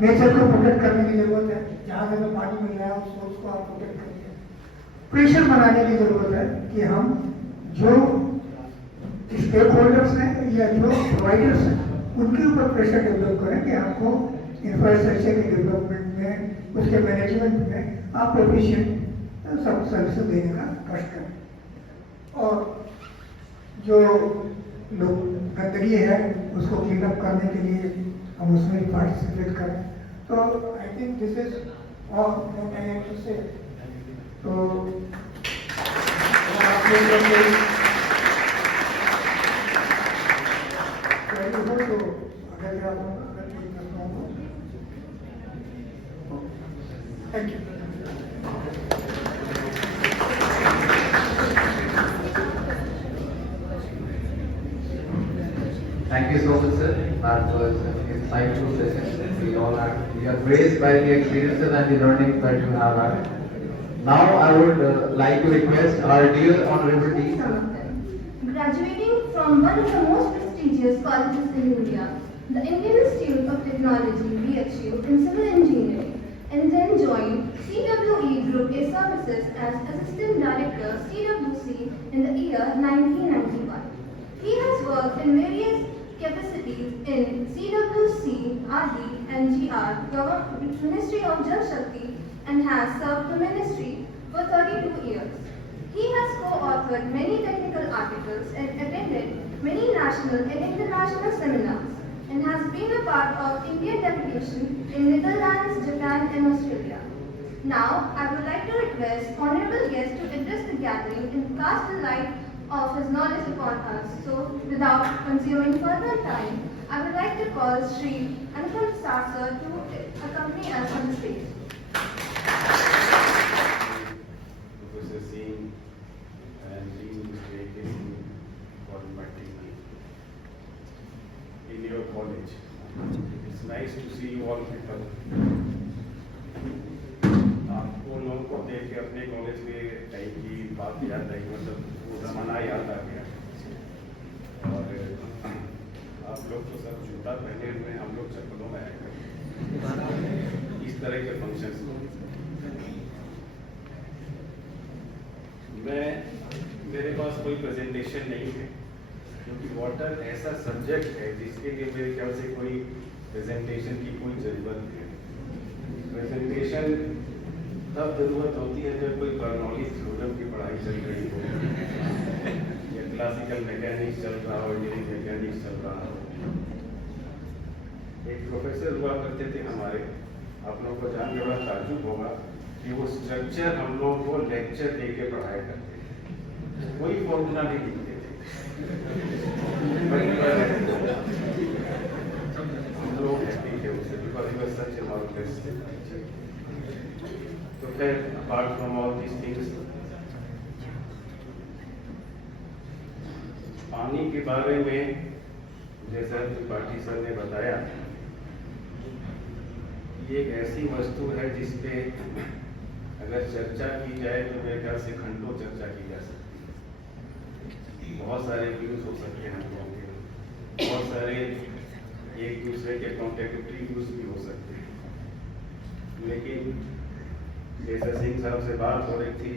नेचर को प्रोटेक्ट करने की जरूरत है, जहाँ से हमें पानी मिल रहा है उस सोर्स को आप प्रोटेक्ट करिए। प्रेशर बनाने की जरूरत है कि हम जो स्टेक होल्डर्स हैं या जो प्रोवाइडर्स हैं उनके ऊपर प्रेशर डेवलप करें कि आपको इंफ्रास्ट्रक्चर के डेवलपमेंट में, उसके मैनेजमेंट में आप एफिशिएंट सब सर्विस देने का कष्ट करें। और जो लोग गंदगी है उसको क्लीन अप करने के लिए हम उसमें भी पार्टिसिपेट करें। तो I think this is all that I have to say. तो आप लोग तो अगर आप कोई प्रश्न हो, thank you. Thank you so much, sir. That was an insightful session. We are graced by the experiences and the learning that you have had. Now, I would like to request our dear honorable dean. Graduating from one of the most prestigious colleges in India, the Indian Institute of Technology (BHU) in Civil Engineering, and then joined CWE Group A Services as Assistant Director CWC in the year 1991. He has worked in various capacities in CWC, RD and GR, Ministry of Jal Shakti, and has served the ministry for 32 years. He has co-authored many technical articles and attended many national and international seminars, and has been a part of Indian delegation in Netherlands, Japan and Australia. Now, I would like to request honorable guests to address the gathering and cast the light of his knowledge upon us. So, without consuming further time, I would like to call Shri Anupam Sir to accompany us on the stage. Professor Singh and Dean Mr. A.K. Singh for inviting me in your college. It's nice to see you all people. आपको लोगों को देख के अपने college के time की बात याद आई, मतलब वो ज़माना याद आ गया। और आप लोग तो सब जूता पहने हुए, हम लोग चप्पलों में आए इस तरह के फंक्शंस में। मैं मेरे पास कोई प्रेजेंटेशन नहीं है, क्योंकि वाटर ऐसा सब्जेक्ट है जिसके लिए मेरे ख्याल से कोई प्रेजेंटेशन की कोई ज़रूरत नहीं। प्रेजेंटेशन तब ज़रूरत होती है जब कोई बर्नौली थ्योरम की पढ़ाई चल रही हो, या क्लासिकल मैकेनिक्स चल रहा हो, इंजीनियरिंग मैकेनिक्स चल रहा हो। एक प्रोफेसर हुआ करते थे हमारे, आप लोगों को जान के बड़ा ताज्जुब होगा कि वो स्ट्रक्चर हम लोगों को लेक्चर दे के पढ़ाया करते थे, कोई फॉर्मूला नहीं लिखते थे। हम लोग हैप्पी थे उससे, because he was such A marvellous. तो खैर, apart from all these things, पानी के बारे में जैसा त्रिपाठी सर ने बताया, ये एक ऐसी वस्तु है जिस पे अगर चर्चा की जाए तो मेरे ख्याल से घंटों चर्चा की जा सकती है। बहुत सारे व्यूज हो सकते हैं हम लोगों के, बहुत सारे एक दूसरे के कॉन्ट्रडिक्टरी व्यूज भी हो सकते हैं, लेकिन जैसा सिंह साहब से बात हो रही थी,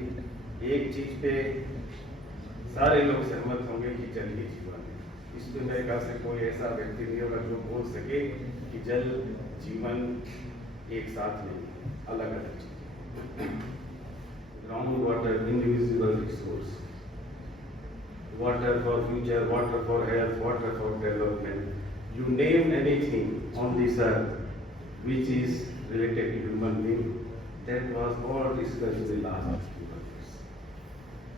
एक चीज पे सारे लोग सहमत होंगे कि जल ही जीवन है। इस पे मेरे ख्याल से कोई ऐसा व्यक्ति नहीं होगा जो बोल सके कि जल जीवन एक साथ नहीं, अलग अलग चीजें। Ground water indivisible resource, water for future, water for health, water for development, you name anything on this earth which is related to human being, that was all discussed in the last few years.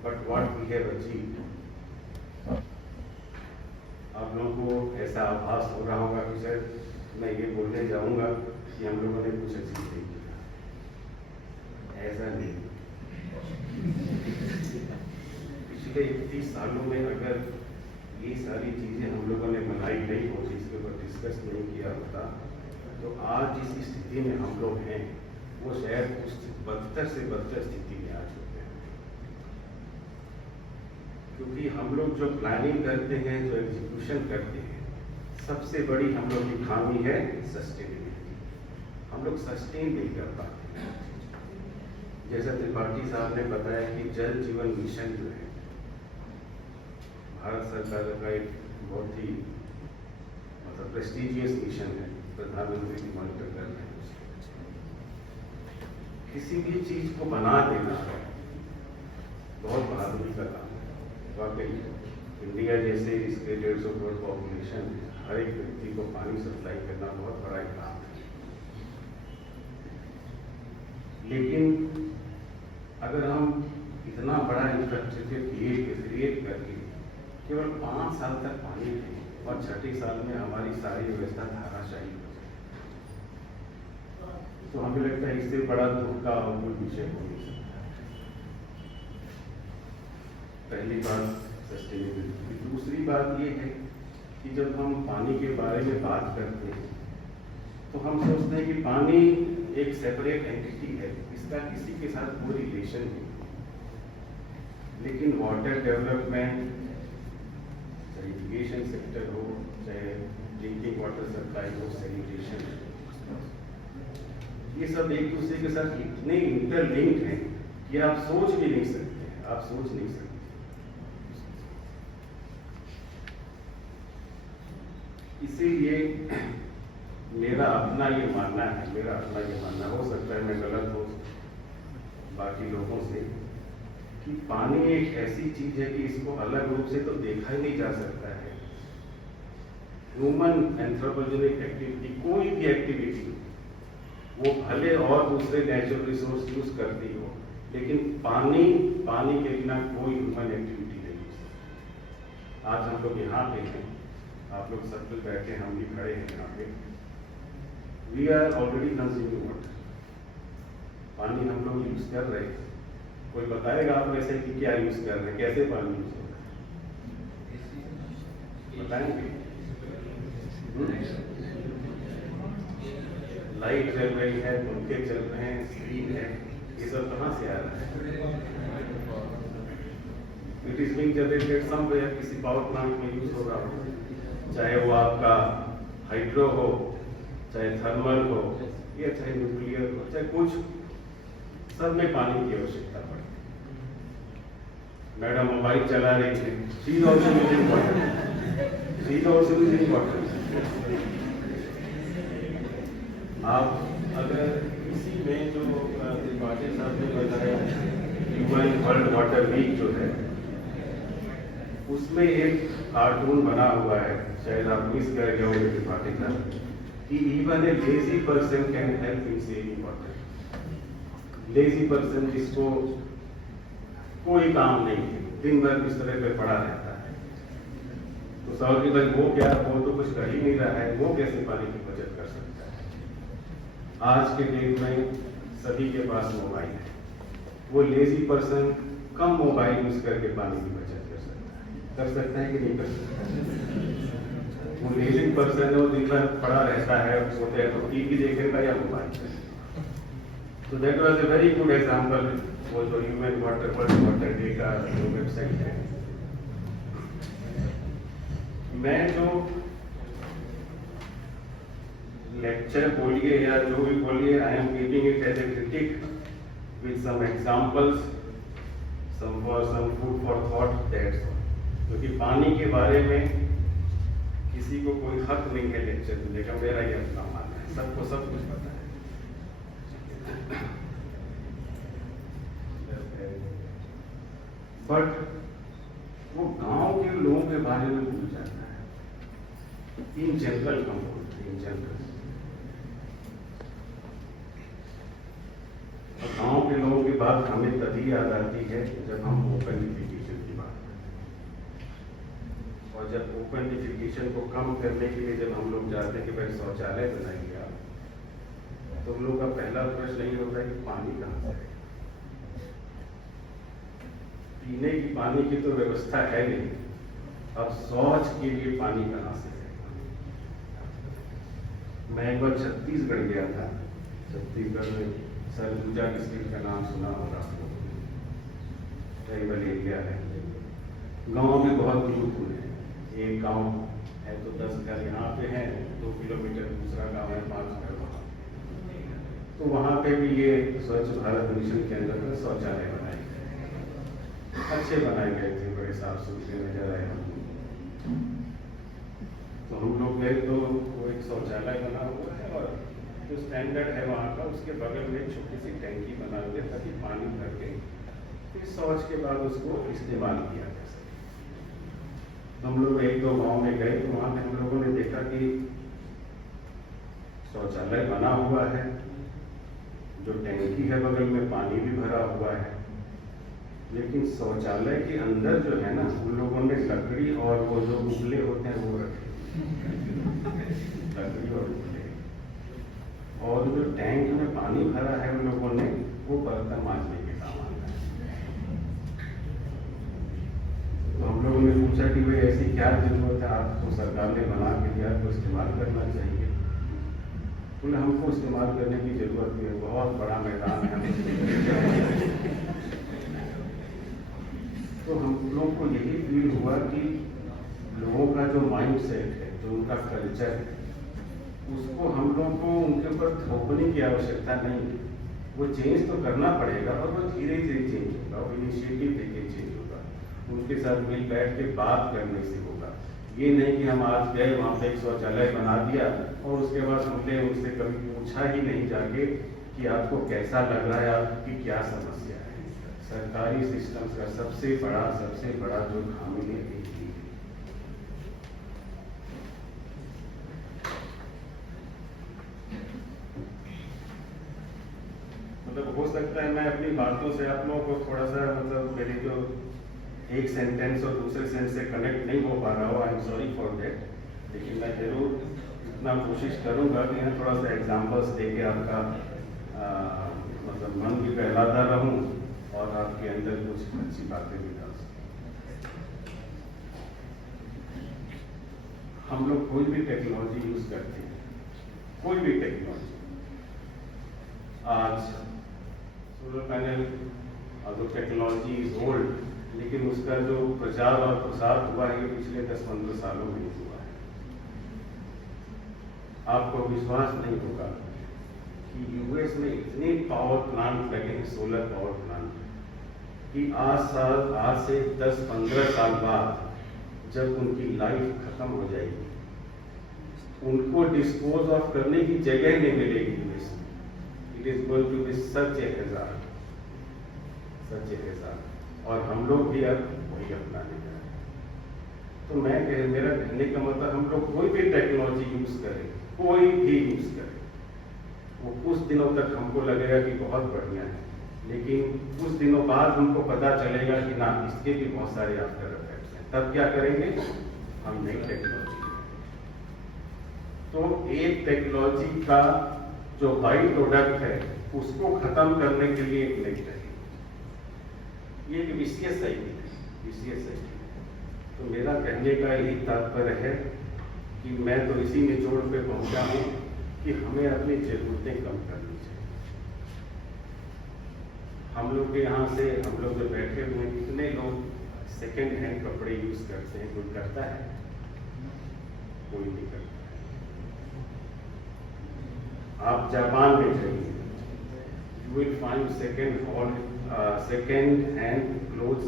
But what we have achieved, आप लोगों को ऐसा आभास हो रहा होगा कि sir मैं ये बोलने जाऊंगा कि हम लोगों ने कुछ अचीव नहीं किया। ऐसा नहीं। पिछले 31 सालों में अगर ये सारी चीजें हम लोगों ने बनाई नहीं होती, इसके ऊपर डिस्कस नहीं किया होता, तो आज जिस स्थिति में हम लोग हैं वो शायद उस बदतर से बदतर स्थिति में आ चुके हैं। क्योंकि हम लोग जो प्लानिंग करते हैं, जो एग्जीक्यूशन करते हैं, सबसे बड़ी हम लोग की खामी है सस्टेनेबिलिटी। हम लोग सस्टेन नहीं कर पाते। जैसा त्रिपाठी साहब ने बताया कि जल जीवन मिशन जो है भारत सरकार का एक बहुत ही प्रेस्टिजियस मिशन है, प्रधानमंत्री जी मॉनिटर कर रहे हैं। किसी भी चीज को बना देना बहुत बहादुरी का काम है। वाकई इंडिया जैसे इसके 150 करोड़ पॉपुलेशन, हर एक व्यक्ति को पानी सप्लाई करना बहुत बड़ा एक काम है। लेकिन अगर हम इतना बड़ा इंफ्रास्ट्रक्चर क्रिएट करके केवल 5 साल तक पानी दें और छठे साल में हमारी सारी व्यवस्था धाराशाही हो जाए, तो हमें लगता है इससे बड़ा दुख का और कोई विषय हो नहीं सकता। पहली बात सस्टेनेबिलिटी। दूसरी बात ये है कि जब हम पानी के बारे में बात करते हैं तो हम सोचते हैं कि पानी एक सेपरेट एंटिटी है, इसका किसी के साथ कोई रिलेशन नहीं। लेकिन वाटर डेवलपमेंट, चाहे इरिगेशन सेक्टर हो, चाहे ड्रिंकिंग वाटर सप्लाई हो, सैनिटेशन, ये सब एक दूसरे के साथ इतने इंटरलिंक्ड हैं कि आप सोच भी नहीं सकते, आप सोच नहीं सकते। इसीलिए मेरा अपना ये मानना है, हो सकता है मैं गलत हो बाकी लोगों से, कि पानी एक ऐसी चीज है कि इसको अलग रूप से तो देखा ही नहीं जा सकता है। ह्यूमन एंथ्रोपोजेनिक एक्टिविटी, कोई भी एक्टिविटी वो भले और दूसरे नेचुरल रिसोर्स यूज करती हो, लेकिन पानी के बिना कोई ह्यूमन एक्टिविटी नहीं हो सकती। आज हम लोग यहाँ पे हैं, आप लोग सब लोग बैठे, हम भी खड़े हैं यहाँ पे। We are already consuming water, पानी हम लोग यूज कर रहे हैं। कोई बताएगा आप वैसे कि क्या यूज कर रहे हैं, कैसे पानी यूज हो रहा है, बताएंगे? लाइट चल रही है, पंखे चल रहे हैं, स्क्रीन है, ये सब कहाँ से आ रहा है? It is being generated somewhere, किसी पावर प्लांट में यूज हो रहा हो, चाहे वो आपका हाइड्रो हो, चाहे थर्मल हो, या चाहे न्यूक्लियर हो, चाहे कुछ, सब में पानी की आवश्यकता पड़ती है। मैडम मोबाइल चला रही थी, she also using water, she also using water. आप अगर इसी में जो त्रिपाठी साहब ने बताया ह्यूमन वर्ल्ड वाटर वीक जो है, उसमें एक कार्टून बना हुआ है, शायद आप मिस कर गए होंगे त्रिपाठी साहब, कि even a lazy person can help in saving water. Lazy person जिसको कोई काम नहीं है, दिन भर बिस्तर पे पड़ा रहता है, तो सवाल कि भाई वो क्या, वो तो कुछ कर ही नहीं रहा है, वो कैसे पानी की बचत कर सकता है। आज के डेट में सभी के पास मोबाइल है, वो लेजी पर्सन कम मोबाइल यूज करके पानी की बचत कर सकता है कि नहीं कर सकता। वो लेजी पर्सन है, वो दिन भर पड़ा रहता है, सोते हैं तो टीवी देखेगा या मोबाइल। तो that was a very good example, वो जो human water world water day का जो वेबसाइट है। मैं जो लेक्चर बोलिए या जो भी बोलिए, I am giving it as a critic with some examples, some food for thought, that's all. क्योंकि पानी के बारे में किसी को कोई हक नहीं है लेक्चर देने का, मेरा ये अपना मानना है, सबको सब कुछ पता है। बट वो गांव के लोगों के बारे में भूल जाता है, इन जनरल हम बोलते हैं, इन जनरल। गांव के लोगों की बात हमें तभी याद आती है जब हम ओपन डिफिकेशन की बात करते हैं। और जब ओपन डिफिकेशन को कम करने के लिए जब हम लोग जाते हैं कि भाई शौचालय बनाइए आप, तो हम लोग का पहला प्रश्न यही होता है कि पानी कहाँ से है। पीने की पानी की तो व्यवस्था है नहीं, अब शौच के लिए पानी कहाँ से है। मैं एक बार छत्तीसगढ़ गया था, छत्तीसगढ़ में सरगुजा डिस्ट्रिक्ट का नाम सुना होगा, ट्राइबल एरिया है। गांव में बहुत दूर दूर है, एक गांव है तो 10 घर यहाँ पे हैं, 2 किलोमीटर दूसरा गांव है, 5 घर वहाँ। तो वहाँ पे भी ये स्वच्छ भारत मिशन के अंदर शौचालय बनाए गए, अच्छे बनाए गए थे, बड़े साफ सुथरे नजर आए। तो हम लोग गए तो वो एक शौचालय बना हुआ है और जो स्टैंडर्ड है वहाँ का, उसके बगल में छोटी सी टैंकी बना हुई है ताकि पानी भर के फिर शौच के बाद उसको इस्तेमाल किया जा सके। हम लोग 1-2 गाँव में गए तो वहाँ पे हम लोगों ने देखा कि शौचालय बना हुआ है, जो टैंकी है बगल में पानी भी भरा हुआ है, लेकिन शौचालय के अंदर जो है ना, उन लोगों ने लकड़ी और वो जो उबले होते हैं वो रखे, लकड़ी और उबले, और जो टैंक में पानी भरा है उन लोगों ने वो बर्तन मांजने के काम आता है। तो हम लोगों ने पूछा कि भाई ऐसी क्या जरूरत है, आपको सरकार ने बना के दिया, आपको इस्तेमाल करना चाहिए। बोले हमको इस्तेमाल करने की जरूरत नहीं है, बहुत बड़ा मैदान है। तो हम लोग को यही फील हुआ कि लोगों का जो माइंड सेट है, जो उनका कल्चर है, उसको हम लोग को उनके ऊपर थोपने की आवश्यकता नहीं है। वो चेंज तो करना पड़ेगा और वो धीरे धीरे चेंज होगा, वो इनिशिएटिव लेके चेंज होगा, उनके साथ मिल बैठ के बात करने से होगा। ये नहीं कि हम आज गए वहाँ पे एक शौचालय बना दिया और उसके बाद हमने उनसे कभी पूछा ही नहीं जाके कि आपको कैसा लग रहा है, आपकी क्या समस्या है। सरकारी सिस्टम का सबसे बड़ा जो खामी है एक ही है। मतलब हो सकता है मैं अपनी बातों से आप लोगों को थोड़ा सा मतलब मेरी जो एक सेंटेंस और दूसरे सेंटेंस से कनेक्ट नहीं हो पा रहा हो, I am sorry for that, लेकिन मैं जरूर इतना कोशिश करूंगा कि मैं थोड़ा सा एग्जांपल्स देके आपका मतलब मन भी बहलाता रहूं और आपके अंदर कुछ अच्छी बातें भी डाल सकूं। हम लोग कोई भी टेक्नोलॉजी यूज करते हैं, कोई भी टेक्नोलॉजी, आज सोलर पैनल और जो टेक्नोलॉजी इज ओल्ड, लेकिन उसका जो प्रचार और प्रसार हुआ है ये पिछले 10-15 सालों में हुआ है। आपको विश्वास नहीं होगा कि यूएस में इतने पावर प्लांट लगे हैं, सोलर पावर प्लांट, कि आज से 10-15 साल बाद जब उनकी लाइफ खत्म हो जाएगी, उनको डिस्पोज ऑफ करने की जगह नहीं मिलेगी। It is going to be such a hazard. और हम लोग भी अब वही अपनाने जा रहे हैं। तो मेरा कहने का मतलब, हम लोग कोई भी टेक्नोलॉजी यूज करें, कोई भी यूज करें, वो कुछ दिनों तक हमको लगेगा कि बहुत बढ़िया है, लेकिन कुछ दिनों बाद हमको पता चलेगा कि ना, इसके भी बहुत सारे आफ्टर इफेक्ट्स हैं। तब क्या करेंगे? हम नई टेक्नोलॉजी। तो एक टेक्नोलॉजी का जो बाई प्रोडक्ट है, उसको खत्म करने के लिए एक नई टेक्नोलॉजी, ये एक विशियस साइकिल है। तो मेरा कहने का यही तात्पर्य है कि मैं तो इसी निचोड़ पे पहुंचा हूं कि हमें अपनी जरूरतें कम करनी चाहिए। हम लोग के यहाँ से, हम लोग जो बैठे हुए हैं, कितने लोग सेकेंड हैंड कपड़े यूज करते हैं? कोई करता है? कोई नहीं करता है। आप जापान में जाइए, you will find second hand clothes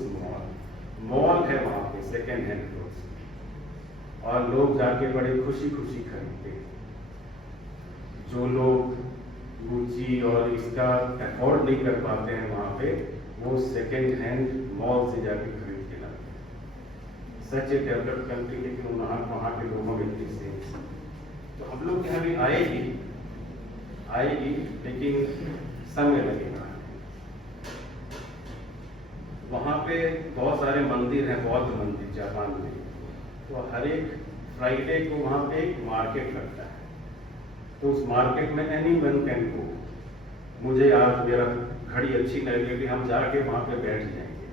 mall है वहां पे, सेकेंड हैंड क्लोथ्स, और लोग जाके बड़े खुशी खुशी खरीदते हैं। जो लोग गुची और इसका अफोर्ड नहीं कर पाते हैं वहां पे, वो सेकेंड हैंड मॉल से जाके खरीद के लाते हैं। सच ए डेवलप्ड कंट्री, लेकिन वहां के लोगों में इतनी सेंस। तो हम लोग यहाँ भी आएगी, लेकिन समय लगेगा। वहां पे बहुत सारे मंदिर हैं, बौद्ध मंदिर जापान में। तो हर एक फ्राइडे को वहां पे एक मार्केट लगता है। तो उस मार्केट में एनीवन कैन गो। मुझे आज मेरा घड़ी अच्छी लग रही, हम जाके वहां पे बैठ जाएंगे।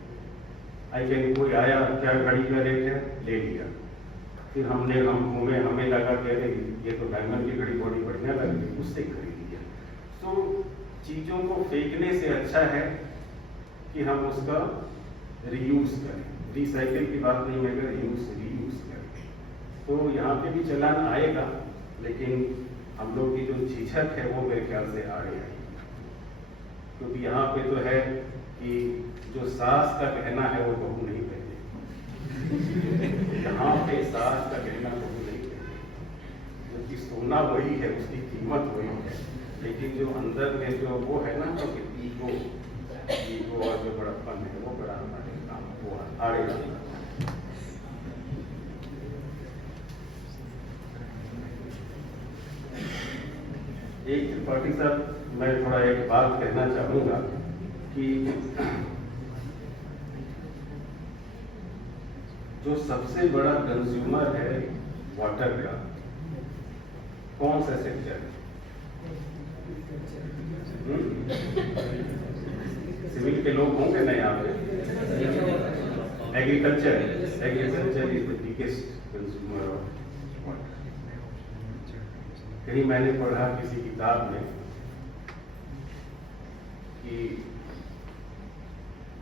आई कैन, कोई आया, क्या घड़ी का रेट है, ले लिया। फिर हम घूमे, हमें लगा कि अरे ये तो डायमंड की घड़ी बड़ी बढ़िया लग रही, उससे खरीद लिया। तो चीजों को फेंकने से अच्छा है कि हम उसका रीयूज करें। रिसाइकिल की बात नहीं, मैं रीयूज करें। तो यहाँ पे भी चलान आएगा, लेकिन हम लोग की जो झिझक है वो मेरे ख्याल से आगे आएगी। क्योंकि यहाँ पे तो है कि जो सास का कहना है वो बहू नहीं कहते। यहाँ पे सास का कहना बहू नहीं कहते, क्योंकि सोना वही है, उसकी कीमत वही है, लेकिन जो अंदर में जो वो है ना, तो ईगो और जो बड़प्पन है, वो बड़ा हमारे काम वो आड़े लगेगा। एक त्रिपाठी साहब, मैं थोड़ा एक बात कहना चाहूंगा कि जो सबसे बड़ा कंज्यूमर है वाटर का, कौन सा सेक्टर है? सिविल के लोग होंगे ना यहाँ पे? Agriculture is the biggest consumer of water. कहीं मैंने पढ़ा किसी किताब में कि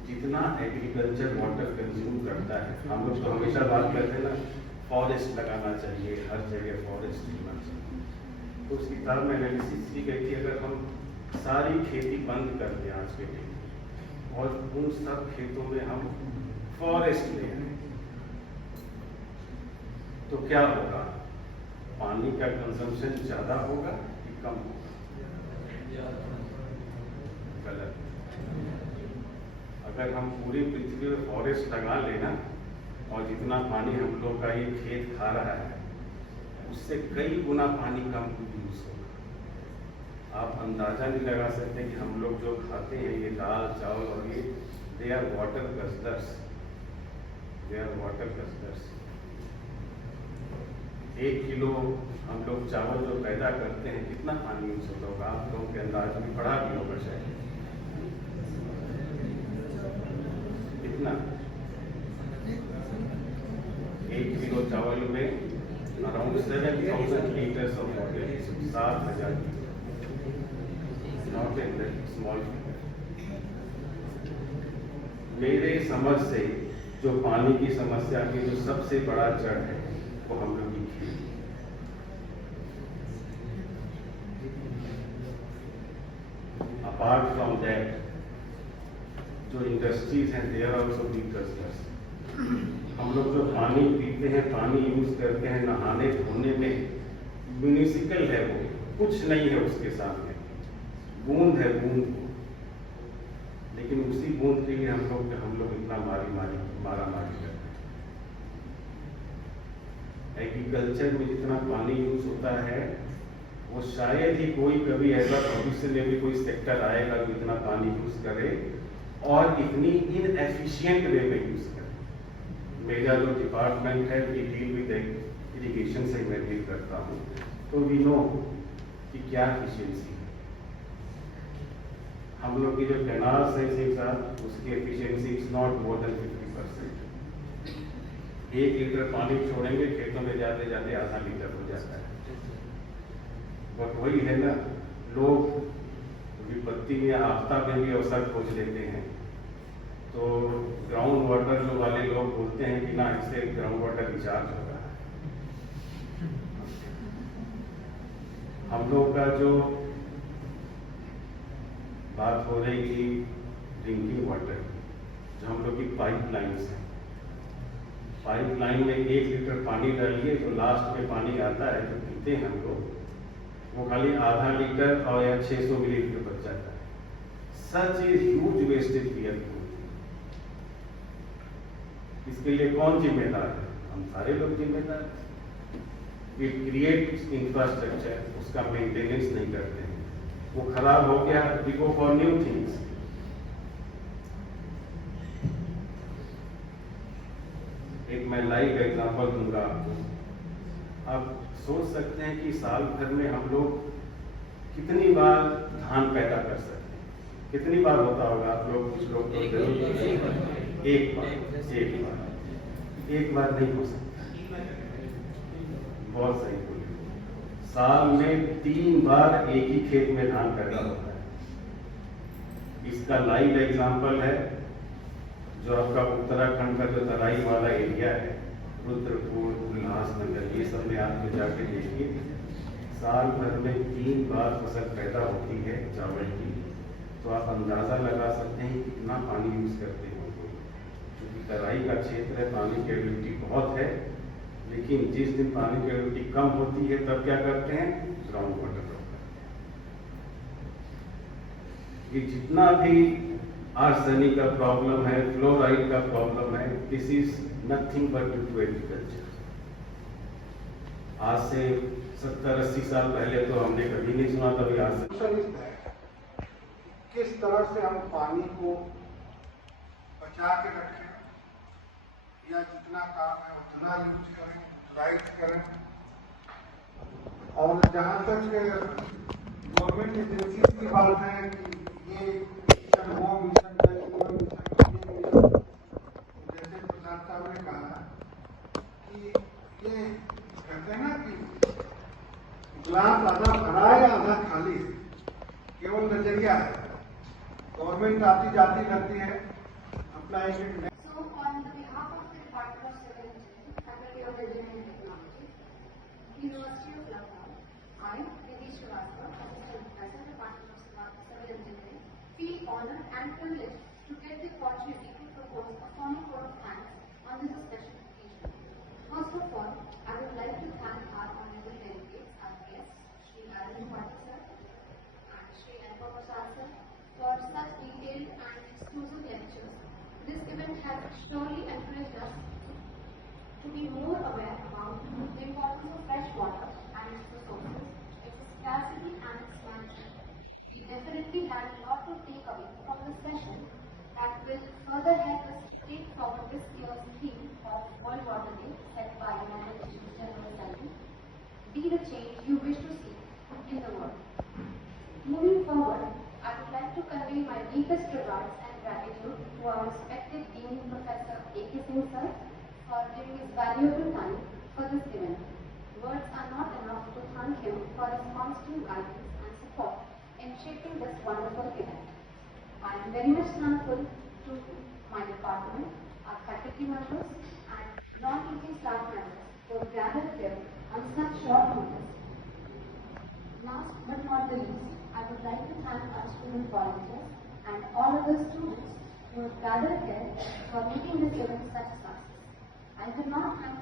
जितना एग्रीकल्चर वाटर कंज्यूम करता है, हम लोग तो हमेशा बात करते हैं ना, फॉरेस्ट लगाना चाहिए, हर जगह फॉरेस्ट होना चाहिए। तो उस किताब में एनालिसिस की गई थी, अगर हम सारी खेती बंद कर दें आज के दिन और उन सब खेतों में हम फॉरेस्ट ले आए, तो क्या होगा? पानी का कंजम्पशन ज्यादा होगा कि कम होगा? गलत। अगर हम पूरी पृथ्वी में फॉरेस्ट लगा लेना और जितना पानी हम लोग का ये खेत खा रहा है, उससे कई गुना पानी कम यूज होगा। आप अंदाजा नहीं लगा सकते कि हम लोग जो खाते हैं, ये दाल चावल और ये, दे आर वाटर गस्टर्स। 1 किलो हम लोग चावल जो पैदा करते हैं, कितना पानी यूज होता होगा? आप लोगों के अंदाज में पढ़ा भी होगा शायद। कितना? 1 किलो चावल में around 7,000 litres of water, 7,000 not a small. मेरे समझ से जो पानी की समस्या की जो सबसे बड़ा जड़ है, वो हम लोग की खेती। अपार्ट फ्रॉम दैट, जो इंडस्ट्रीज हैं they are also being concerned. हम लोग जो पानी पीते हैं, पानी यूज करते हैं नहाने धोने में, म्यूनिसिपल है वो, कुछ नहीं है उसके सामने, बूंद है बूंद, लेकिन उसी बूंद के लिए हम लोग इतना मारा मारी करते हैं। एग्रीकल्चर में जितना पानी यूज होता है वो शायद ही कोई कभी ऐसा भविष्य में भी कोई सेक्टर आएगा जो इतना पानी यूज करे और इतनी इनएफिशिएंट वे में यूज करे। मेरा जो डिपार्टमेंट है वी डील विद इरिगेशन से मैं डील करता हूँ, तो वी नो कि क्या एफिशिएंसी है। हम लोग की जो कैनाल्स है सिर्फ साथ उसकी efficiency is not more than 50%। 1 litre पानी छोड़ेंगे खेतों में जाते जाते आधा लीटर हो जाता है। बट वही है ना, लोग विपत्ति में आपदा में भी अवसर खोज लेते हैं। तो ग्राउंड वाटर जो वाले लोग बोलते हैं कि ना इससे ग्राउंड वाटर रिचार्ज हो रहा है। हम लोग का जो बात हो रही थी ड्रिंकिंग वाटर, जो हम लोग की पाइपलाइंस है, पाइपलाइन में 1 लीटर पानी डालिए तो लास्ट में पानी आता है जो पीते हैं हम लोग, वो खाली आधा लीटर और या 600 मिलीलीटर बच जाता है। Such is huge wastage we इसके लिए कौन जिम्मेदार है? हम सारे लोग जिम्मेदार हैं। वी क्रिएट इंफ्रास्ट्रक्चर, उसका मेंटेनेंस नहीं करते हैं, वो खराब हो गया, we go for new things. एक मैं लाइव एग्जांपल दूंगा आपको। आप सोच सकते हैं कि साल भर में हम लोग कितनी बार धान पैदा कर सकते हैं? कितनी बार होता होगा? आप लोग कुछ लोग तो जरूर एक बार नहीं हो सकता। बहुत सही बोले। साल में 3 बार एक ही खेत में धान करना होता है। इसका लाइव एग्जांपल है जो आपका उत्तराखंड का जो तराई वाला एरिया है, रुद्रपुर, उल्लासनगर, ये सब में आप जाके देखिए, साल भर में 3 बार फसल पैदा होती है चावल की। तो आप अंदाजा लगा सकते हैं कितना पानी यूज करते होंगे। क्योंकि तराई का क्षेत्र है, पानी की एबिलिटी बहुत है, लेकिन जिस दिन पानी की एबिलिटी कम होती है तब क्या करते हैं? ग्राउंड वाटर ड्रॉप करते हैं। ये जितना भी आर्सेनिक का प्रॉब्लम है, फ्लोराइड का प्रॉब्लम है, this is nothing but due to agriculture. आज से 70-80 साल पहले तो हमने कभी नहीं सुना था भी आर्सेनिक। किस तरह से हम पानी को बचा के रखें या जितना काम है उतना यूज करें, यूटिलाइज करें। और जहाँ तक गवर्नमेंट एजेंसी की बात है कि ये मिशन हो, मिशन जैसे प्रसाद साहब ने कहा कि ये कहते हैं ना कि गिलास आधा भरा है आधा खाली है, केवल नजरिया है। गवर्नमेंट आती जाती रहती है, अपना एक So, on the behalf of the Department of Civil Engineering, Faculty of Engineering and Technology, University of Lucknow, I, Nidhi Srivastava, Assistant Professor, Department of Civil Engineering, feel honored and privileged to get the opportunity to propose a formal vote of thanks on this special occasion. First of all, I would like to thank our honorable delegates, our guests, Shri Arvind Patil sir and Shri Anupam Prasad sir, for such detailed and exclusive lectures. This event has surely encouraged us to be more aware about the importance of fresh water and its resources, its scarcity and its management. We definitely had a lot to take away from this session that will further help us take forward this year's theme of World Water Day set by United Nations General Assembly. Be the change you wish to see in the world. Moving forward, I would like to convey my deepest regards and gratitude to our respected Dean Professor A.K. Singh sir for giving his valuable time for this event. Words are not enough to thank him for his constant guidance and support in shaping this wonderful event. I am very much thankful to my department, our faculty members and non-teaching staff members who have gathered here on such short notice. Last but not the least, I would like to thank our student volunteers and all other students who have gathered here for making this event such a success. I could not thank